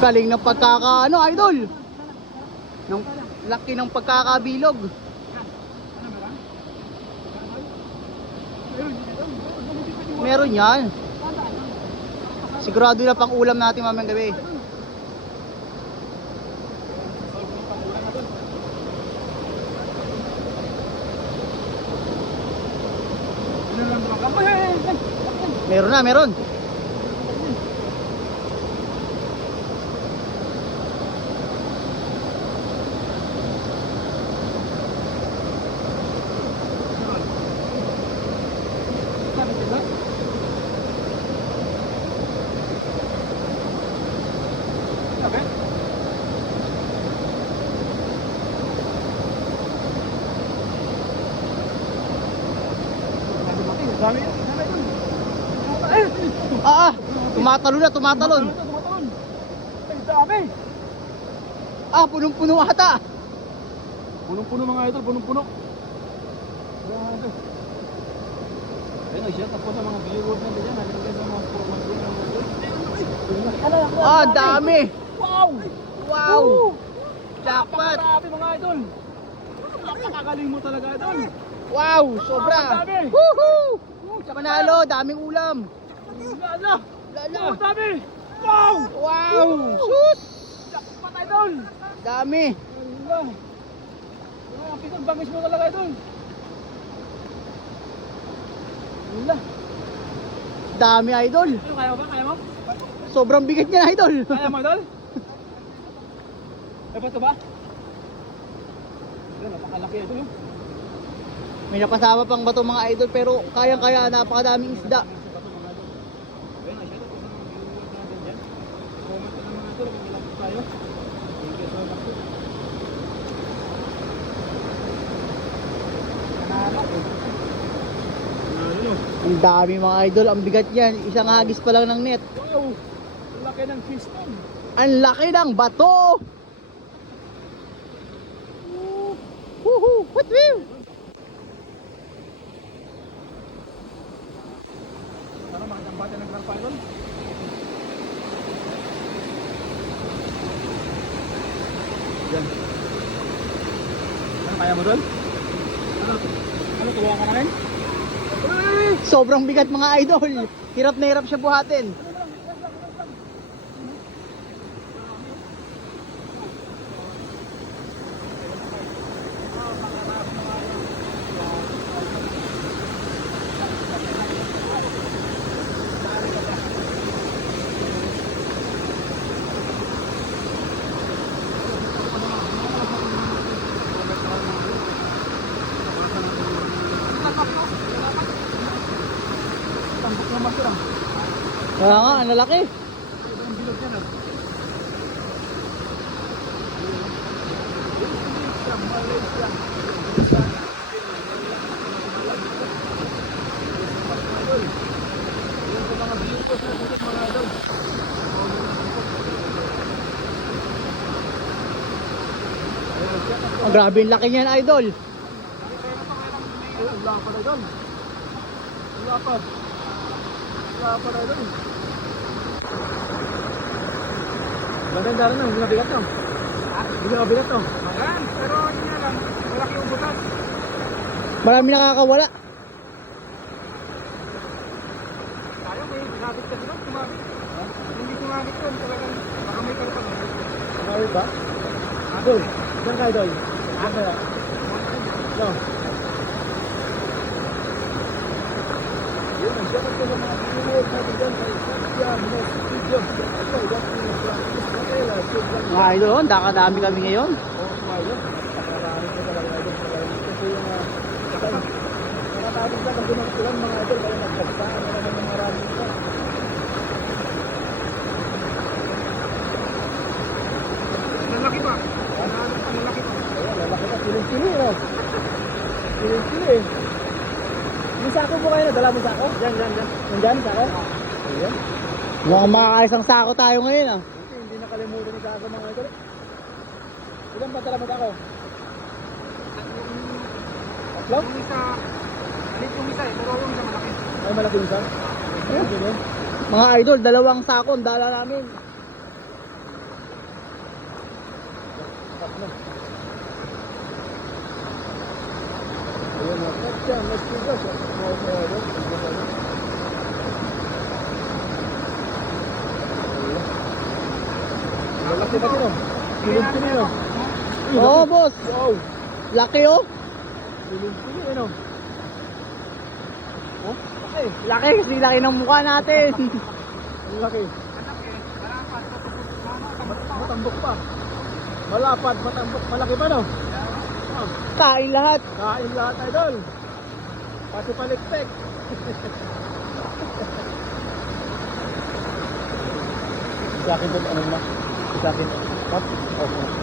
Galing ng pagkaka, ano, idol? Ng laki ng pagkakabilog. Meron yan. Sigurado na pang ulam natin mamayang gabi. Meron na, meron. Tumatalon na, tumatalon. Ay, dami. Punong-puno ata. Punong-puno mga idol, punong-puno. Grabe. Ayun, nag-share ako sa mga viewers natin dyan. Nagkakita sa mga format din ng idol. Dami. Wow! Wow. Jackpot. Grabe mga idol. Napakagaling mo talaga idol. Wow, sobra. Dami. Woohoo! Sa Manalo, daming ulam. Lala. Lala. Oh, dami. Wow! Wow. Sus. Jackpot idol. Dami. Allah. Ang pitong bangis mo talaga idol. Allah. Dami, idol. Ano, kaya mo ba? Kaya mo? Sobrang bigat niya, idol. Kaya mo idol? Ay, ba't ba? Ayun, napakalaki idol yun. May napasama pang bato mga idol pero kayang-kaya, napakadaming isda. Ang dami mga idol, ang bigat niyan. Isang hagis pa lang ng net. Wow! Ang laki ng piston. Ang laki ng bato. Woohoo! What view? Para makatambatan ng Grand Final. Yan. Ano kaya mo doon? Ano tuwa ka na rin? Sobrang bigat mga idol. Hirap na hirap siya buhatin. Kaya nga, ang lalaki. Ang bilog yan ah. Ang grabe yung laki niyan, idol. Ang lapad idol. Ang lapad. Ang lapad idol. Maganda rin hindi mabigat to. Hindi mabigat to. Magaan, pero hindi na lang. Malaki yung butas. Marami nakakawala. Tayo may ginabit kasi doon, tumabit. Hindi tumabit doon, talagang baka may kalapag. Tumawid ba? Idol, saan ka idol? Saan kaya? No. Yun, ang siyakat ko ng mga viewers natin dyan sa Instagram, next video. Mga idol, nakakadami kami ngayon. Oo, smile. Nakarami ko talaga idol. Kasi yung nakatapos na pag ginagpulan mga idol, kaya nagsagsaan na naman ng marami ito. Lalaki pa. Lalaki pa. Ayan, lalaki pa. Piling-pili eh. Piling-pili eh. Yung sako po kayo, nadala mo sako? Diyan. Nandyan, sako? Ayan. Mukhang makakaisang sako tayo ngayon ah. Hindi nakalimutan ni sako mga idol. Ilan ba dala mo sako? Tatlo? Yung isa, alit yung isa eh, pero yung isa malaki. Ay, malaki yung isa? Ayan, yun. Mga idol, dalawang sako ang dala namin. yan, mas bigas. Lalaki pa din, oh. Piling-piling, oh. Oo, boss. Wow. Laki oh. Piling-piling, ano? Oh, laki. Laki, kasi laki ng mukha natin. Ang laki. Matambok pa. Malapad, matambok, malaki pa, no? Ah, Kain lahat. kain lahat, idol. Pati palikpik. Sa akin doon, ano na? Sa akin. Hop. Oh,